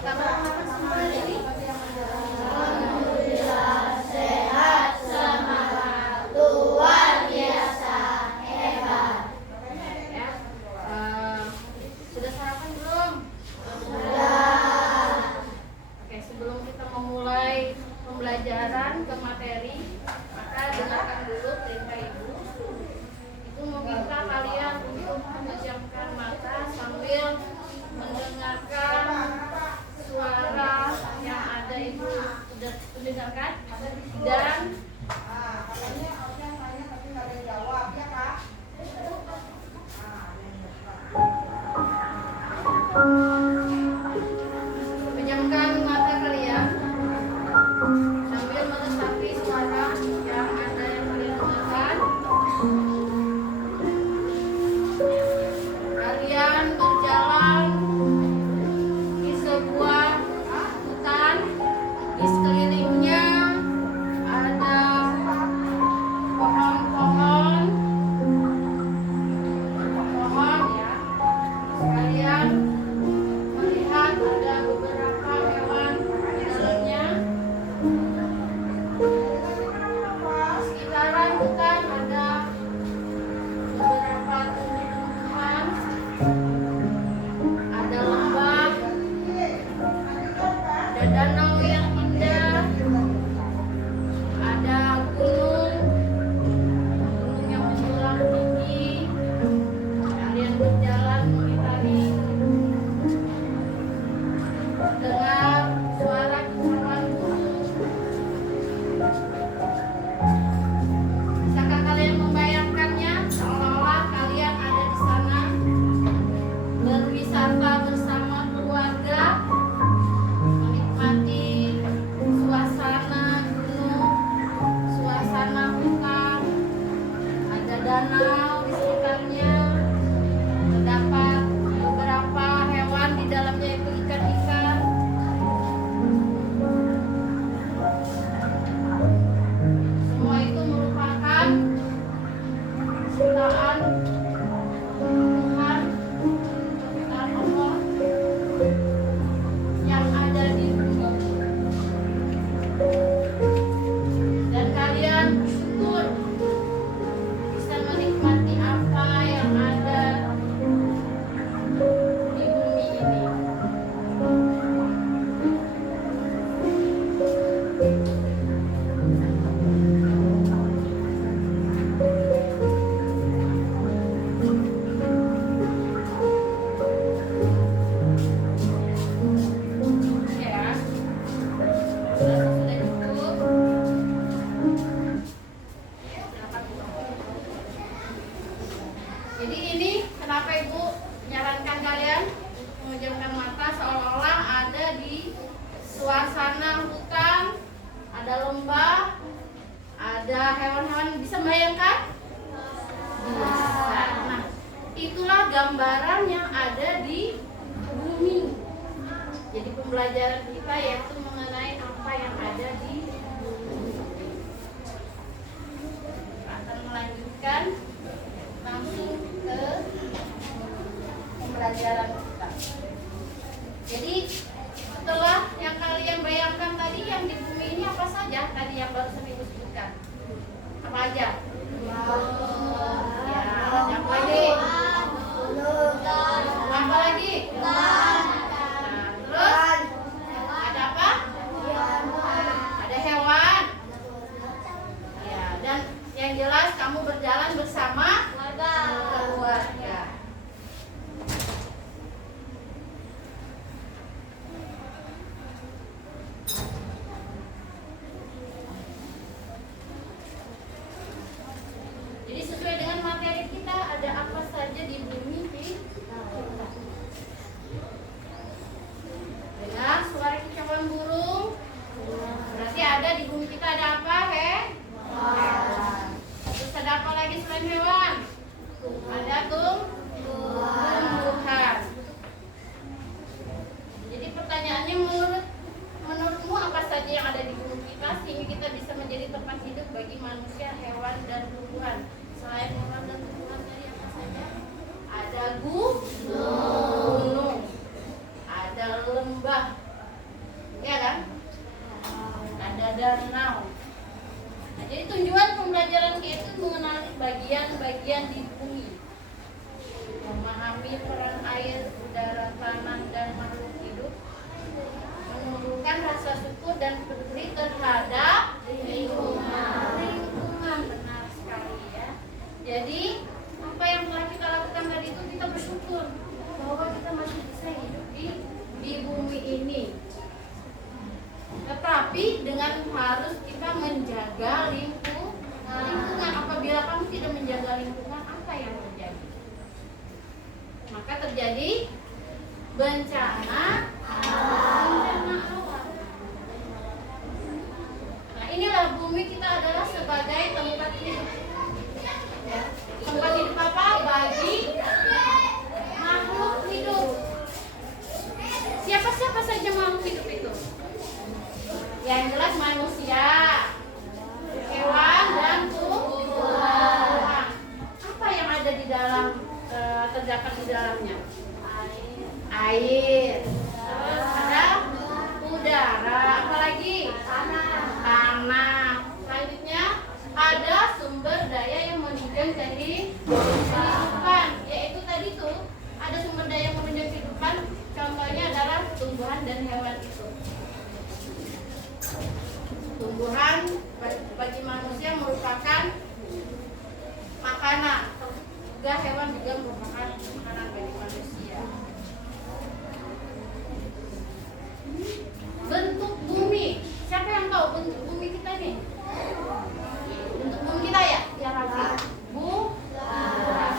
Assalamualaikum warahmatullahi wabarakatuh. Alhamdulillah sehat, semangat, luar biasa hebat. Sudah sarapan belum? Sudah. Oke, sebelum kita memulai pembelajaran ke materi, maka dengarkan dulu perintah ibu. Ibu meminta kalian untuk memejamkan mata sambil mendengarkan suara yang ada. Ibu sudah mendengarkan dan pejamkan mata kalian sambil meresapi suara yang ada yang kalian dengarkan. Kalian berjalan di sebuah hutan, di sekelilingnya ada pohon-pohon ya. Kalian melihat ada beberapa hewan di dalamnya. Di sekitaran hutan ada beberapa tumbuh-tumbuhan, ada lembah, ada danau yang indah, ada gunung yang menjulang tinggi. Kalian berjalan mengitari dengar suara kicauan burung. Bisakah kalian membayangkannya seolah-olah kalian ada di sana berwisata bersama keluarga, menikmati suasana gunung, suasana hutan, ada danau di sekitarnya, terdapat beberapa hewan di dalamnya itu ikan-ikan. Semua itu merupakan ciptaan Tuhan, ciptaan Allah yang ada di bumi. Dan kalian bersyukur bisa menikmati apa yang ada di bumi ini. Ya, sudah cukup. Jadi ini kenapa ibu menyarankan kalian memejamkan mata seolah-olah ada di suasana hutan, ada lembah, ada hewan-hewan. Bisa membayangkan? Bisa. Nah, itulah gambaran yang ada di bumi. Jadi pembelajaran kita yaitu mengenai apa yang ada di bumi. Kita akan melanjutkan langsung ke pembelajaran kita. Jadi setelah yang kalian bayangkan tadi yang di bumi ini apa saja tadi yang barusan ibu sebutkan? Apa aja? Ya, apa lagi? Apa lagi? Nah, terus ada apa? Ada hewan. Ya, dan yang jelas kamu berjalan bersama keluarga. Jadi terjadi bencana alam. Nah, inilah bumi kita adalah sebagai tempat hidup. Ya. Tempat hidup apa? Bagi makhluk hidup. Siapa saja makhluk hidup itu? Yang jelas manusia, hewan, dan tumbuhan. Apa yang ada di dalam, terdapat di dalamnya? Air. Terus ada udara. Apa lagi? Tanah. Selanjutnya ada sumber daya yang menunjang kehidupan. Yaitu tadi tuh ada sumber daya yang menunjang kehidupan. Contohnya adalah tumbuhan dan hewan itu. Tumbuhan bagi manusia merupakan makanan. Juga hewan juga merupakan makanan bagi manusia. Bentuk bumi. Siapa yang tahu bentuk bumi kita nih? Bentuk bumi kita ya? Ya Rafi. Bulat.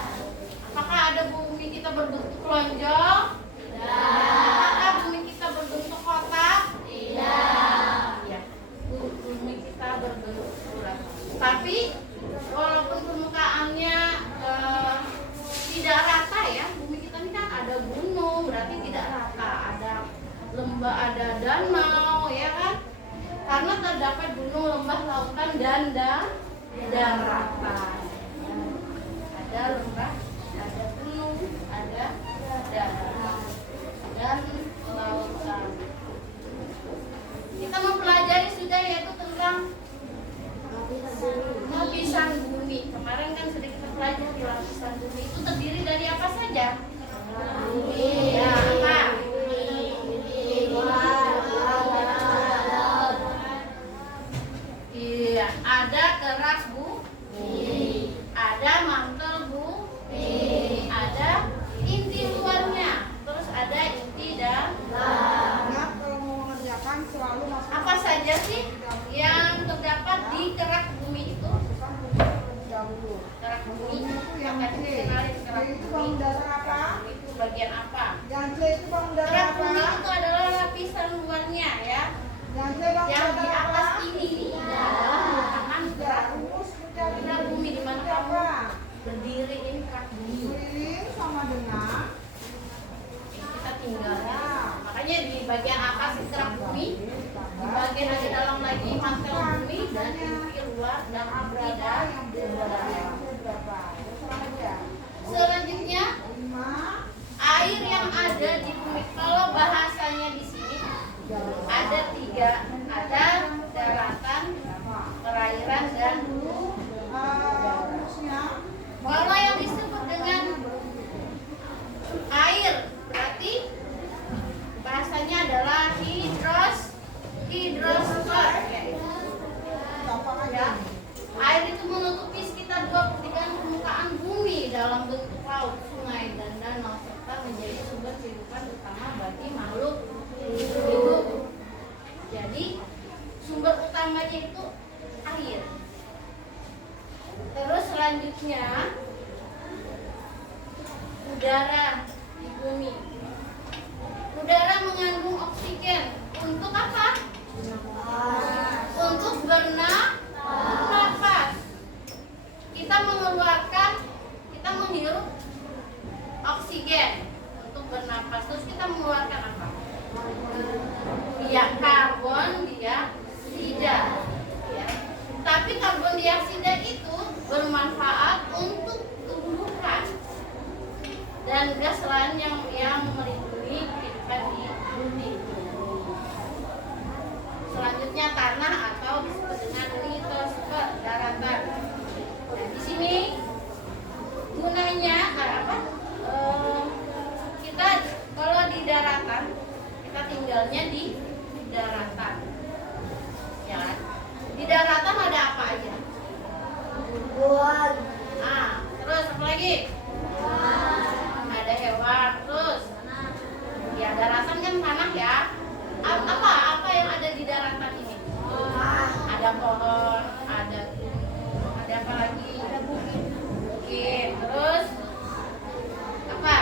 Apakah ada bumi kita berbentuk lonjong? Apakah bumi kita berbentuk kotak? Tidak. Ya. Bumi kita berbentuk bulat. Tapi walaupun permukaannya tidak rata ya, bumi kita ini kan ada gunung, berarti tidak rata. Ada lembah, ada danau, ya kan? Karena terdapat gunung, lembah, lautan, dan daratan. Ada lembah, ada gunung, ada danau, dan lautan. Kita mempelajari sudah yaitu tentang lapisan bumi. Kemarin kan sudah kita pelajari lapisan bumi itu terdiri dari apa saja? Bumi. Ya, apa? Iya, ada keras bumi, ada mantel bumi, ada inti luarnya, terus ada inti dalamnya. Kalau mau mengerjakan selalu masuk Apa saja sih yang terdapat di kerak bumi itu? dahulu. Kerak bumi Itu yang akan C. dikenali kerak Itu bumi. bangun dasar apa? Itu bagian apa? Yang C itu bangun dasar Kerak apa? bumi itu adalah lapisan luarnya ya, Yang C bangun yang di dasar atas apa? ini adalah merupakan kerak Rumus mencari kerak bumi di mana kamu apa? berdiri, ini kerak bumi Keliling sama dengan kita tinggal. Makanya di bagian atas kerak bumi, di bagian lagi dalam lagi mantel bumi, dan inti luar dan inti dalam. berapa? Terserah aja. Selanjutnya 5 air yang ada di bumi. Kalau bahasanya di sini ada 3, ada daratan, perairan, dan rumusnya kalau yang disebut dengan air berarti bahasanya adalah hidrosfer. gampang aja. Ya. Air itu menutupi sekitar 2/3 permukaan bumi dalam bentuk laut, sungai, dan danau, serta menjadi sumber kehidupan utama bagi makhluk hidup. Jadi sumber utamanya itu air. Terus selanjutnya udara di bumi. Udara mengandung oksigen untuk apa? Untuk bernapas. Kita mengeluarkan, kita menghirup oksigen untuk bernapas. Terus kita mengeluarkan apa? Ya, karbon dioksida. Ya. Tapi karbon dioksida itu bermanfaat untuk tumbuhan dan gas lain yang melindungi kehidupan di bumi. Selanjutnya tanah atau disebut dengan litosfer, daratan. Nah, di sini gunanya apa? Kita kalau di daratan, kita tinggalnya di daratan. Ya kan? Di daratan ada apa aja? Terus apa lagi? Ada hewan, terus ya daratan kan tanah ya. Apa yang ada di daratan ini? Ada pohon, ada gunung, ada apa lagi? Ada bukit. Terus apa?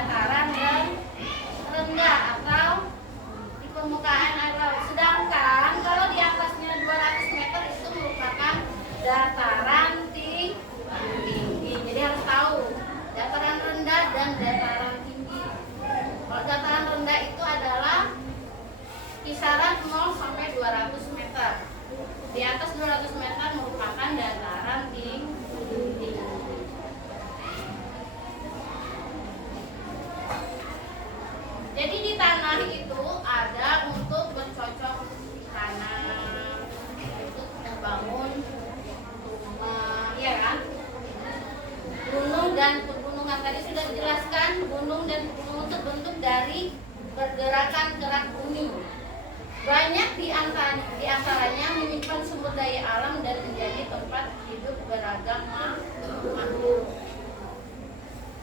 dataran dan rendah atau di permukaan air laut. Sedangkan kalau di atasnya 200 meter itu merupakan dataran tinggi. Jadi harus tahu dataran rendah dan dataran tinggi. Kalau dataran rendah itu adalah kisaran 0 sampai 200 meter. Di atas 200 meter merupakan dataran tinggi. Jadi di tanah itu ada untuk bercocok tanam, untuk membangun rumah, ya kan? Gunung dan pegunungan tadi sudah dijelaskan, gunung dan pegunungan terbentuk dari pergerakan gerak bumi. Banyak di antaranya menyimpan sumber daya alam dan menjadi tempat hidup beragam makhluk.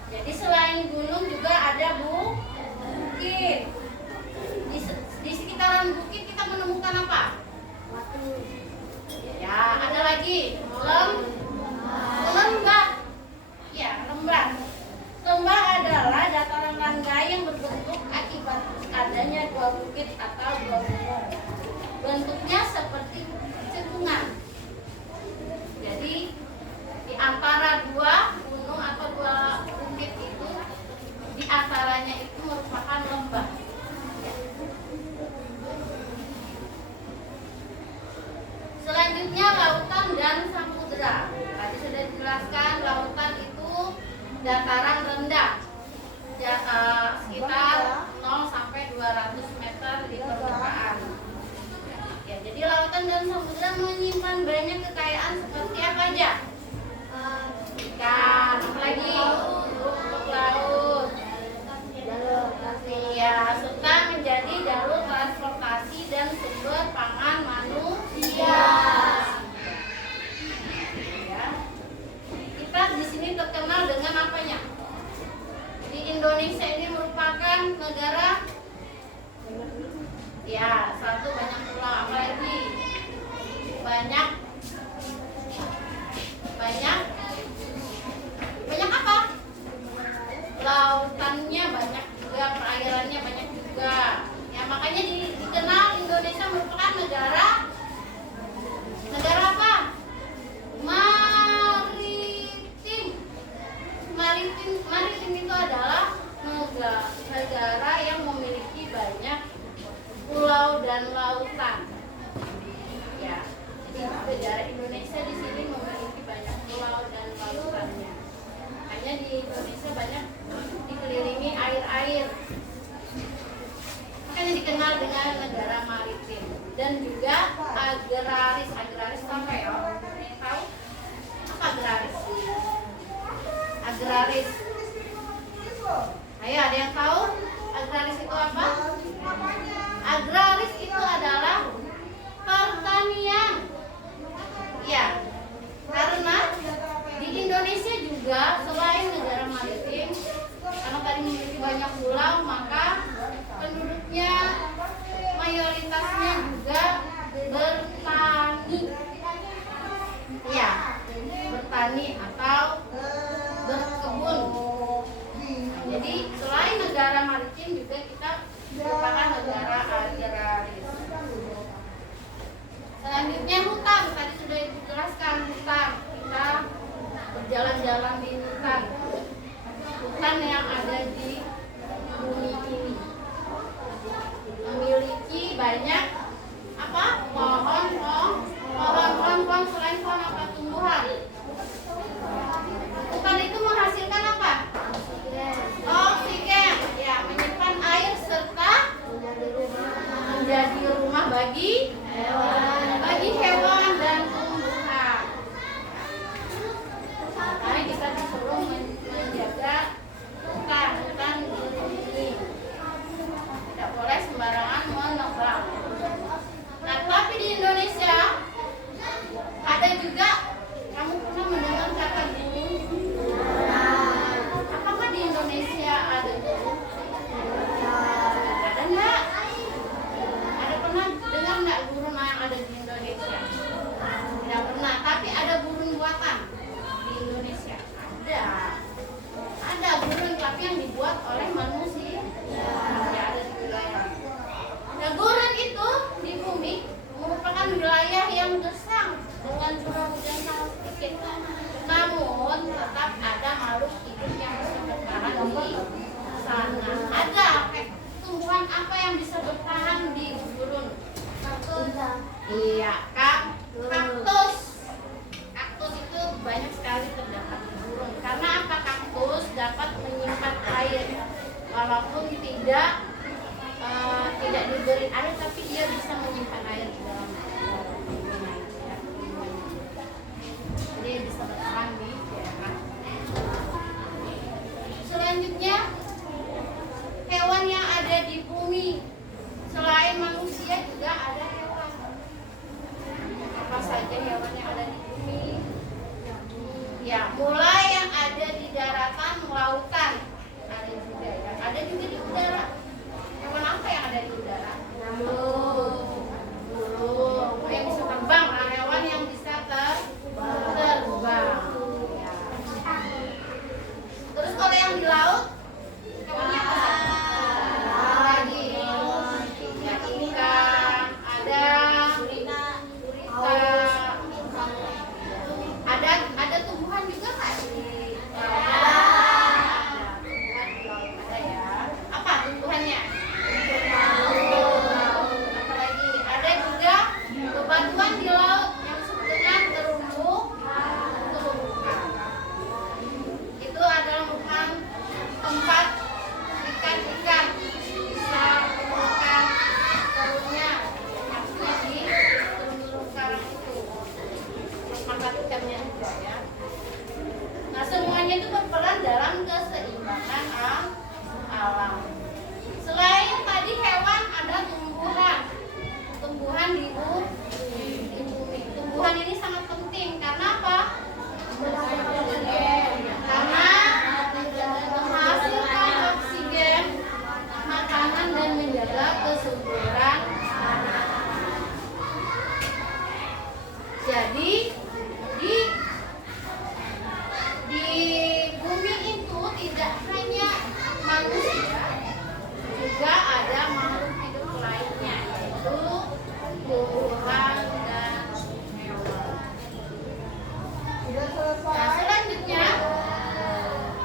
Jadi selain gunung juga ada bukit. Di sekitaran bukit kita menemukan apa? Ya, ada lagi lembah. Ya, lembah. Lembah adalah dataran rendah yang berbentuk akibat adanya dua bukit atau dua gunung. Bentuknya seperti cekungan. Jadi di antara dua gunung atau dua bukit itu, di antaranya itu merupakan lembah. Selanjutnya lautan dan samudera. Tadi sudah dijelaskan, lautan itu dataran rendah, sekitar 0 sampai 200 meter di permukaan. Ya, jadi lautan dan samudera menyimpan banyak kekayaan seperti apa aja? Ikan, apalagi rumput laut, ya, serta menjadi jalur transportasi dan sumber pangan manusia. Ya. Kita di sini terkenal dengan apanya? Di Indonesia ini merupakan negara, ya, satu banyak pulau, apalagi banyak apa? Lautannya banyak juga, perairannya banyak juga. Ya, makanya dikenal Indonesia merupakan negara apa? Maritim itu adalah negara yang memiliki banyak pulau dan lautan. Ya, jadi negara Indonesia di sini memiliki banyak pulau dan lautannya. Hanya di Indonesia banyak dikelilingi air-air. Makanya dikenal dengan negara maritim dan juga agraris. Agraris apa ya? Tahu? Apa agraris? Agraris. Ayo, ada yang tahu? Agraris itu apa? Agraris itu adalah pertanian. Ya, karena di Indonesia juga selain negara maritim, karena tadi memiliki banyak pulau, maka penduduknya mayoritasnya juga bertani. Ya, bertani atau berkebun. Jadi selain negara maritim juga kita merupakan negara agraris. Selanjutnya hutan, tadi sudah dijelaskan hutan. Kita berjalan-jalan di hutan. Hutan yang ada di bumi ini memiliki banyak apa? Pohon-pohon selain pohon apa? Tumbuhan. Hutan itu menghasilkan apa? Oksigen. Ya, menyimpan air serta menjadi rumah bagi hewan dan tumbuhan. Makanya kita disuruh menjaga hutan. dibuat oleh manusia. Ya, ada di wilayah. Nah, gurun itu di bumi merupakan wilayah yang gersang dengan curah hujan sangat sedikit. Namun tetap ada makhluk hidup yang bisa bertahan di sana. Ada tumbuhan apa yang bisa bertahan di gurun? Iya, kaktus. Kaktus itu banyak sekali terdapat di gurun. Karena apa? Kaktus dapat menyimpan air, walaupun tidak diberi air, tapi dia bisa menyimpan air di dalam gunungan. Jadi bisa bertahan di daerah. Selanjutnya, hewan yang ada di bumi selain manusia juga ada hewan. Apa saja hewan yang ada di bumi? Ya, mulai yang ada di daratan, lautan, ada juga ya. Ada juga di udara. Hewan apa yang ada di udara? Burung. Yang bisa terbang. Nah, hewan yang bisa terbang. Ya. Terus kalau yang di laut, hewannya apa? Lagi. Ya, ikan. Ada gurita. Ada tumbuhan juga nggak di laut? Tumbuhan di laut ada ya. Apa tumbuhannya? Apalagi ada juga bebatuan di laut yang disebut dengan terumbu karang. Itu adalah merupakan tempat ikan-ikan bisa menemukan telurnya, maksudnya di terumbu karang itu tempat ikannya juga ya. Nah, semuanya itu berperan dalam keseimbangan alam. Selain tadi hewan, ada tumbuhan di bumi. Tumbuhan ini sangat penting karena apa? Karena menghasilkan oksigen, makanan, dan menjaga kesuburan tanah. Jadi di bumi itu tidak hanya manusia, juga ada makhluk hidup lainnya, yaitu tumbuhan dan hewan. Sudah selesai. Nah, selanjutnya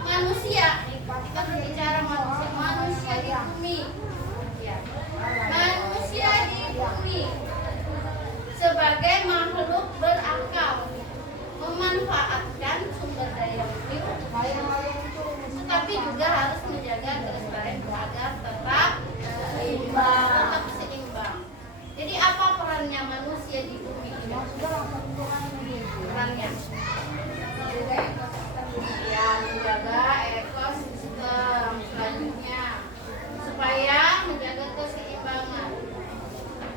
manusia. Kita berbicara manusia di bumi. Ya. Manusia di bumi sebagai makhluk berakal, memanfaatkan sumber daya bumi, tetapi juga harus menjaga kelestarian agar tetap seimbang. Jadi apa perannya manusia di bumi ini? Perannya ya, menjaga ekosistem. Selanjutnya, supaya menjaga keseimbangan.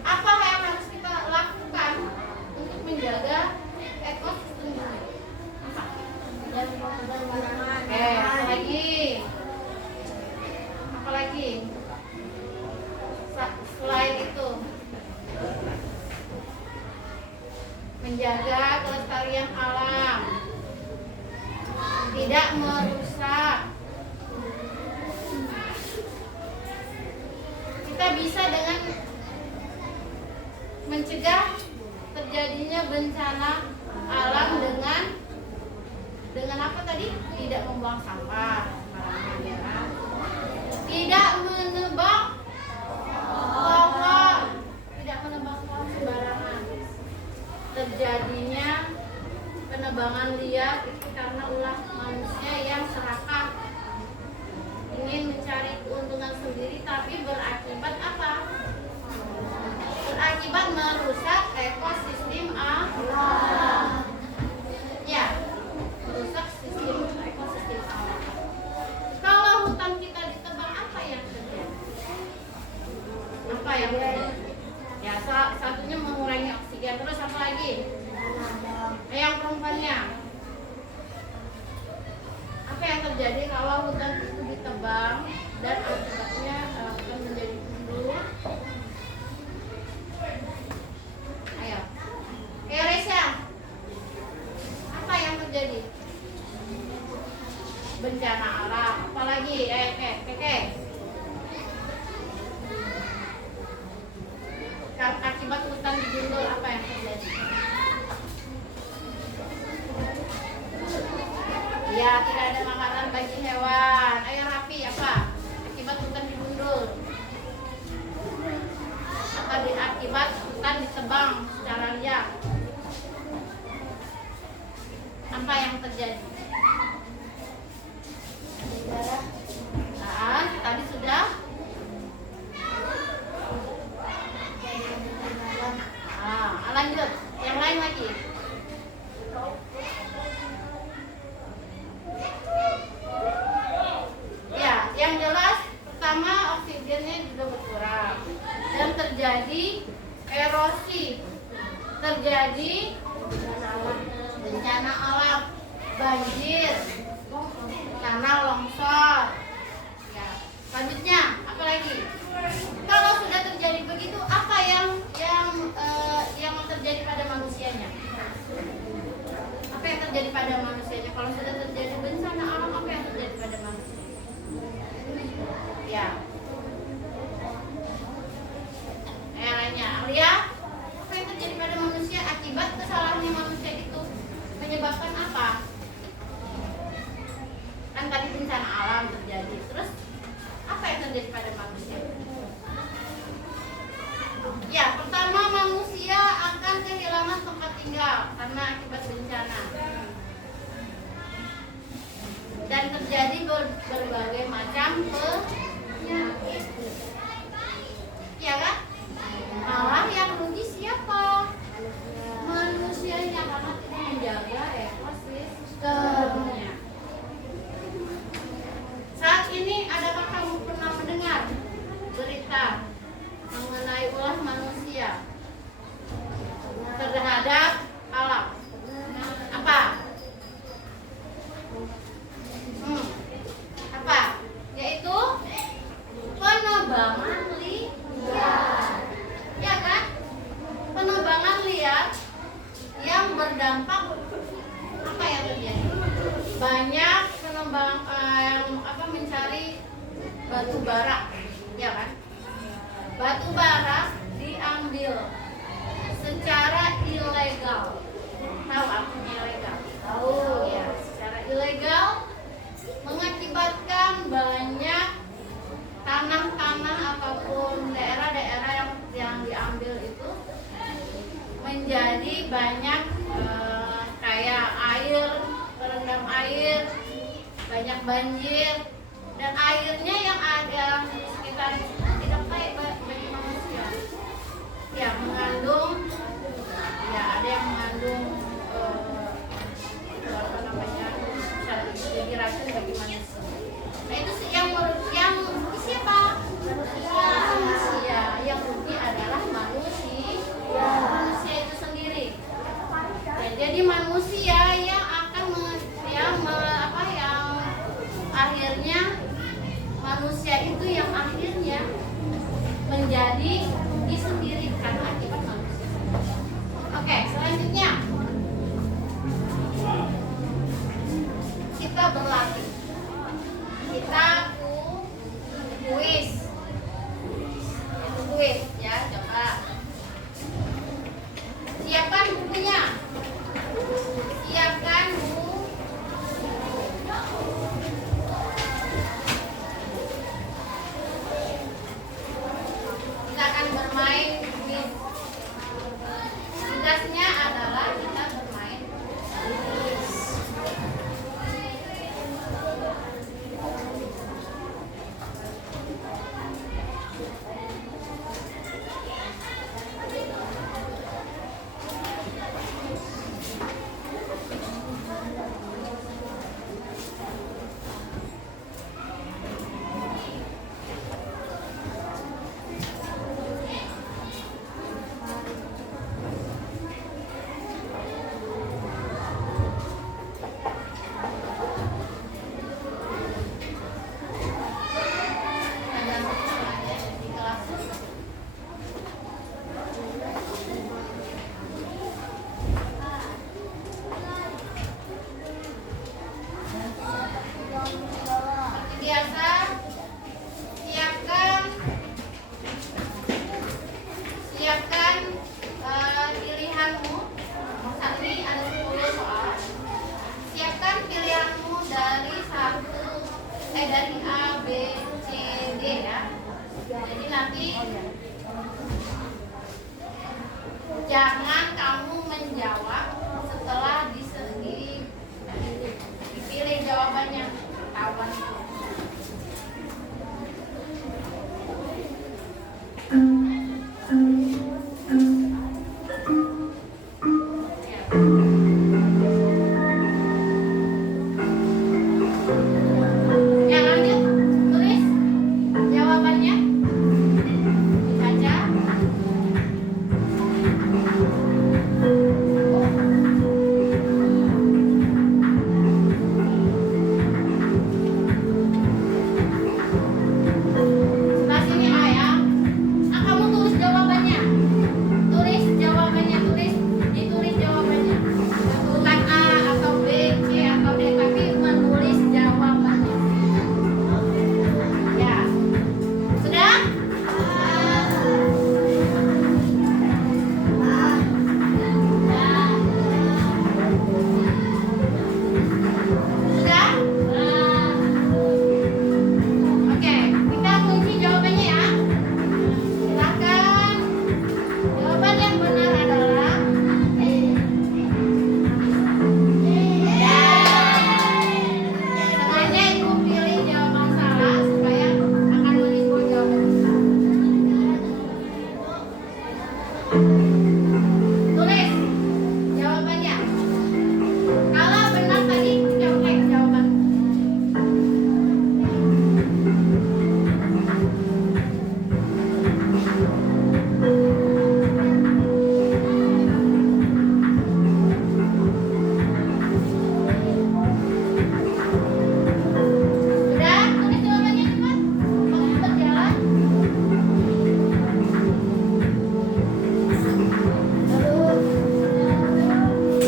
Apa yang harus kita lakukan untuk menjaga ekosistem bumi? Apalagi selain itu, menjaga kelestarian alam, tidak merusak. Kita bisa dengan mencegah terjadinya bencana alam dengan apa tadi? Tidak membuang sampah sembarangan, ya. Tidak menebang pohon, sembarangan. Terjadinya penebangan liar itu karena ulah manusia yang serakah, ingin mencari keuntungan sendiri, tapi berakibat apa? Berakibat merusak ekosistem alam. Ya, merusak ekosistem alam. Kalau hutan kita ditebang, apa yang terjadi? Ya, satunya mengurangi oksigen. Terus apa lagi? Yang perempuannya. Apa yang terjadi kalau hutan itu ditebang dan akibatnya akan menjadi gundul? Ayo. Resya. Apa yang terjadi? Bencana alam. Apalagi? Ya, tidak ada makanan bagi hewan. Ayo Raffi, apa? Akibat hutan digundul. Atau akibat hutan ditebang secara liar. Apa yang terjadi? Nah, tadi sudah. Lanjut, yang lain lagi. Ya, yang jelas pertama oksigennya juga berkurang dan terjadi erosi, terjadi bencana alam, banjir, tanah longsor. Ya, selanjutnya apa lagi? Kalau sudah terjadi begitu, apa yang terjadi pada manusianya? Apa yang terjadi pada manusianya? Kalau sudah terjadi bencana alam, apa yang terjadi pada manusia? Ya. Lainnya, Alia, apa yang terjadi pada manusia akibat kesalahannya manusia itu menyebabkan apa? Kan tadi bencana alam terjadi. Terus apa yang terjadi pada manusia? Ya, pertama manusia akan kehilangan tempat tinggal karena akibat bencana. Dan terjadi berbagai macam penyakit. Ya kan? Malah yang rugi siapa? Manusianya karena tidak menjaga ekosistemnya. Saat ini adakah kamu pernah mendengar berita mengenai ulah manusia terhadap alam? Apa? Apa? Yaitu penebangan liar. Ya kan? Penebangan liar yang berdampak apa yang terjadi? Banyak penebang yang mencari batu bara, ya kan? Batu bara diambil secara ilegal. Tahu artinya ilegal? Tahu ya, secara ilegal mengakibatkan banyak tanah-tanah ataupun daerah-daerah yang diambil itu menjadi banyak kayak air, terendam air, banyak banjir, dan airnya yang ada di sekitar tidak baik bagi manusia. Ya, mengandung, ya ada yang mengandung bisa jadi racun bagi manusia. Nah itu yang rugi siapa? Manusia. Yang rugi adalah manusia itu sendiri. Ya, jadi manusia yang akan akhirnya manusia itu yang akhirnya menjadi rugi sendiri karena akibat manusia. Oke, selanjutnya kita berlatih. Kita kuis ya, coba siapkan bukunya, siapkan buku. Kita akan bermain dari A, B, C, D ya. Jadi nanti jangan kamu menjawab setelah dipilih jawabannya. Ketahuan itu. Ya lanjut, tulis jawabannya. Dibaca. Sebelah sini A ya. Ah, kamu tulis jawabannya. Tulis jawabannya, ditulis jawabannya. Bukan A atau B, C atau D, tapi menulis jawabannya. Ya. Sudah? Sudah? Oke, kita kunci jawabannya ya. Silakan. Jawaban yang benar adalah sengaja ibu pilih jawaban salah supaya akan menimbul jawaban benar. Tulis jawabannya. Kalau benar tadi colek jawaban. Sudah? Tulis jawabannya cepat. Waktu berjalan.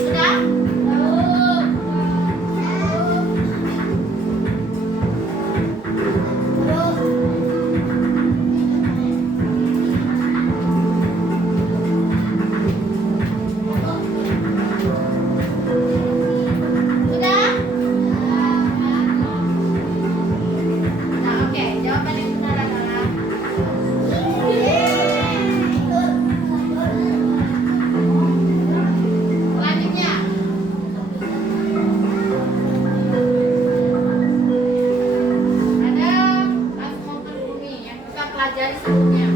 Sudah? Sudah? Nah, oke. Jawaban yang benar adalah selanjutnya. Ada atmosfer bumi yang kita pelajari sebelumnya.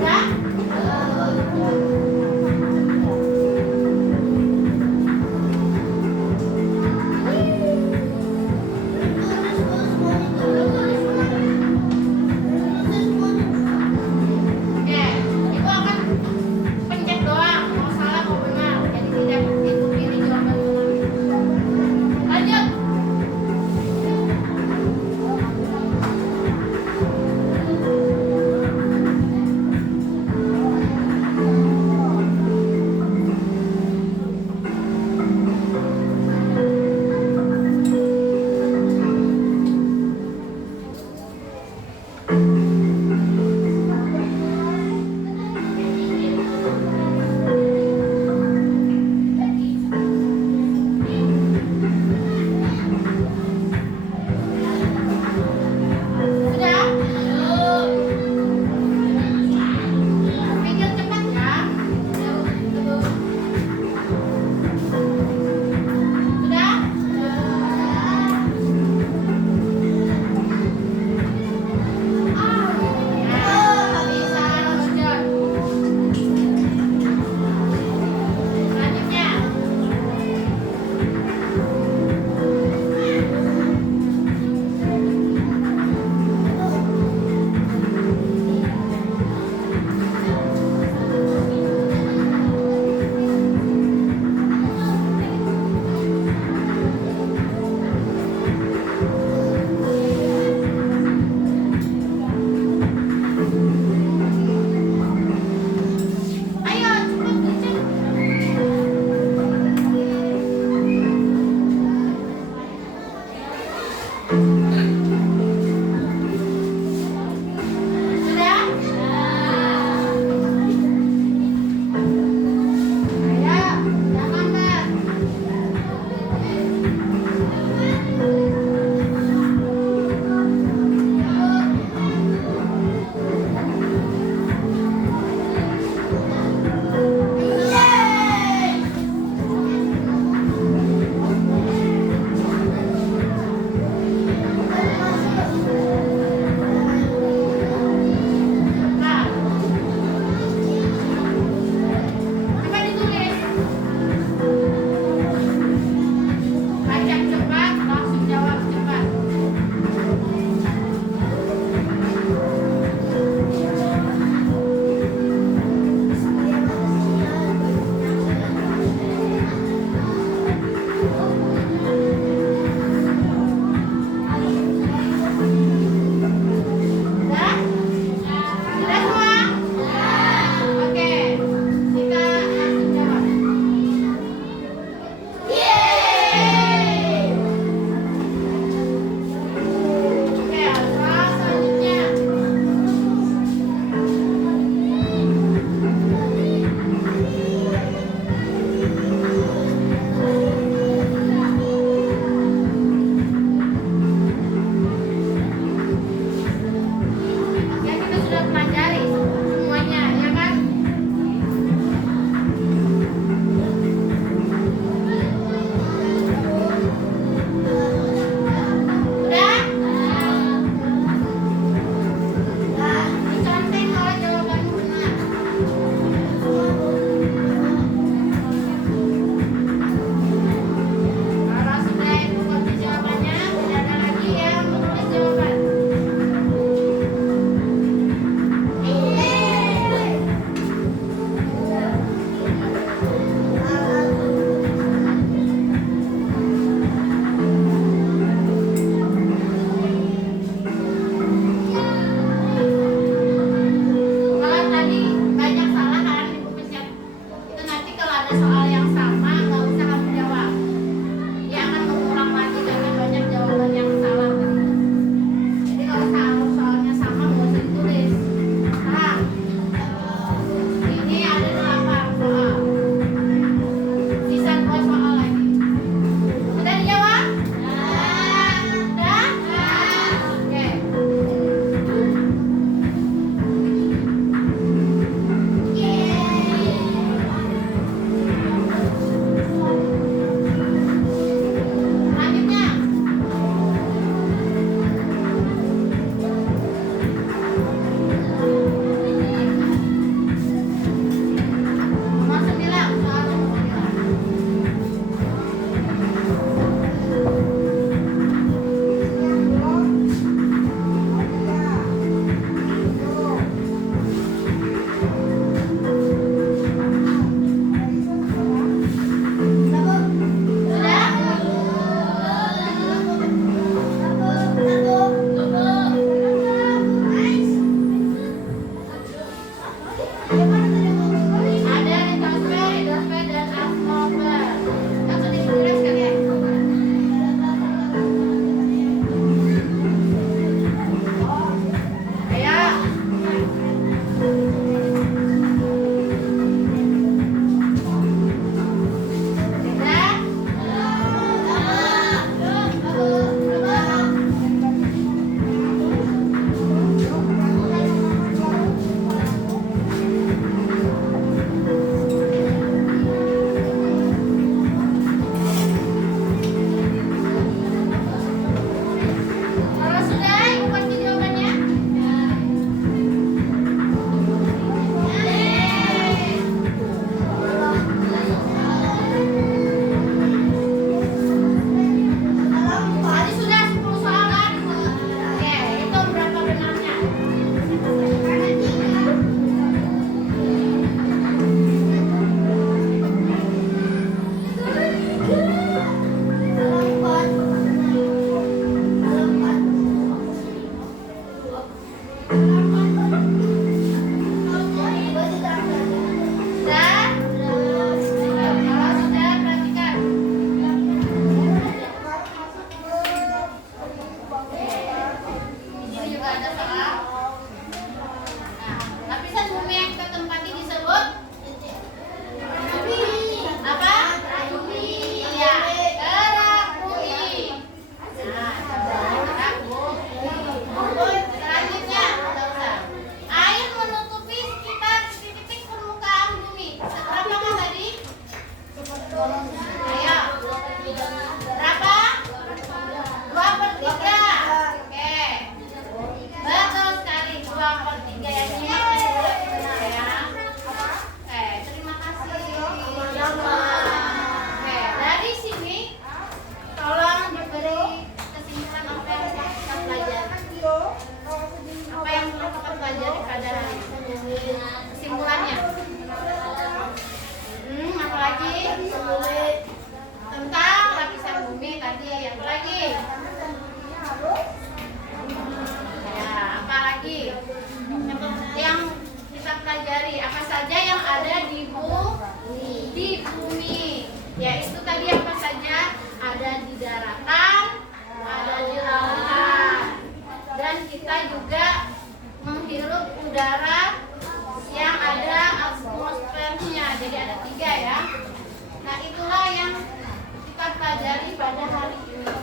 Sudah? Dan kalau sudah perhatikan. Di sini juga ada soal. Nah, lapisan bumi yang kita tempati disebut apa? Iya, kerak bumi. Nah, kerak bumi. Selanjutnya, air menutupi sekitar titik-titik permukaan bumi. Berapa tadi? Ayo. Berapa? 2/3. Oke. Betul sekali, 2/3 yang ini disebut ya. Terima kasih. Oke, dari sini tolong diberi kesimpulan apa yang kita pelajari. Apa yang telah kita pelajari pada hari ini? Kesimpulannya. Apa lagi? Tentang lapisan bumi tadi. Apa lagi? Ya, apa lagi? Yang kita pelajari apa saja yang ada di bumi. Yaitu tadi apa saja ada di daratan, ada di lautan. Dan kita juga menghirup udara yang ada atmosfernya. Jadi ada 3 ya. Nah, itulah yang kita pelajari pada hari ini.